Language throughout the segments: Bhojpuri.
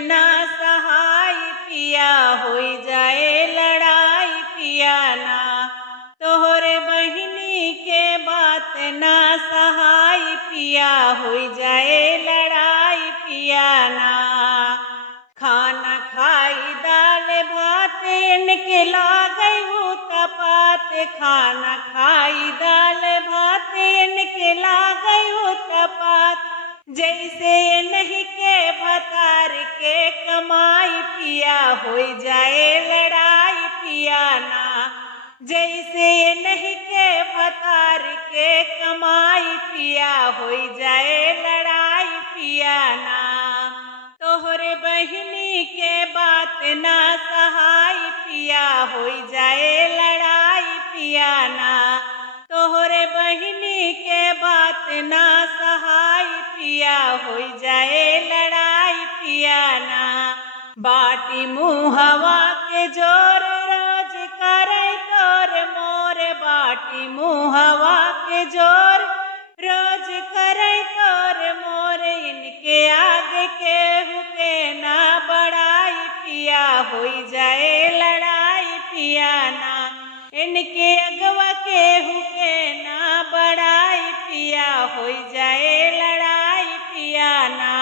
ना सहाय पिया, होई जाए लड़ाई पिया ना। तोहरे बहिनी के बात ना सहाय पिया, होई जाए लड़ाई पिया ना। खाना खाई दाल भात इनके लागई तपात, खाना खाई दाल भात इनके लागई तपात। जैसे नहीं के भतार के कमाई पिया, होई जाए लड़ाई पिया ना। जैसे नहीं के भतार के कमाई पिया, होई जाए लड़ाई पिया ना। तोहरे बहिनी के बात ना सहाय पिया, होई जाए लड़ाई पिया ना। तोहरे बहिनी के बात ना सहाय पिया, होई जाए लड़ाई पिया ना। बाटी मुहवा के जोर रोज करे तोर मोर, बाटी मुहवा के जोर रोज करे तोर मोर। इनके आगे केहू के ना बड़ाई पिया, होई जाए लड़ाई पिया ना। इनके अगवा केहू के ना बड़ाई पिया, होई जाए लड़ाई पिया ना।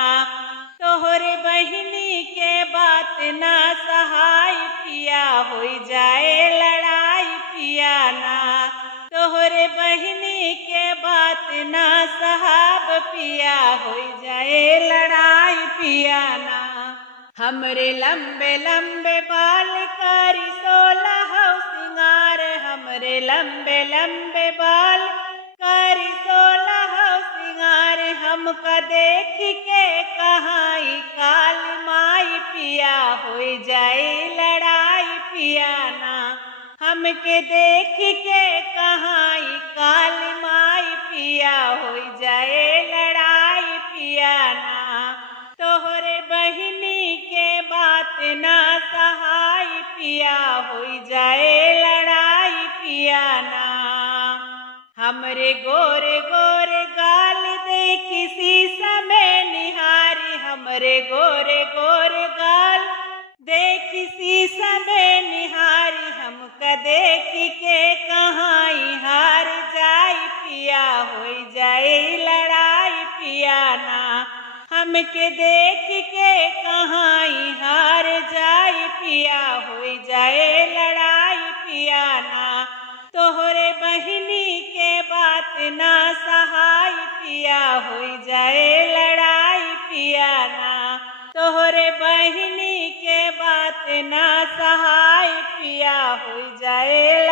तोहरे बहिनी के बात ना सहाय पिया, होई जाए लड़ाई पिया ना। तोहरे बहिनी के बात ना सहाब पिया, होई जाए लड़ाई पिया ना। हमरे लंबे लंबे बाल करी 16 सिंगार, हमरे लंबे लंबे बाल करी 16 सिंगार। हमका देख के कहाई काल माई पिया, होई जाए लड़ाई पिया ना। हमके देख के कहाई काल माई पिया, होई जाए लड़ाई पिया ना। तोहरे बहिनी के बात ना सहाय पिया, होई जाए लड़ाई पिया ना। हमरे गोरे गोरे गाल देखी शीशा में निहारी, हमरे गोरे गोरे गाल देखी शीशा में निहारी। हमका देख के कहाई हार जाई पिया, होई जाए लड़ाई पिया ना। हमके देख के कहाई हार जाई पिया, होई जाए लड़ाई पिया ना। तोहरे बहिनी के बात ना सहाय पिया, होई जाए लड़ाई पिया ना। तोहरे बहिनी के बात ना सहाय पिया, होई जाए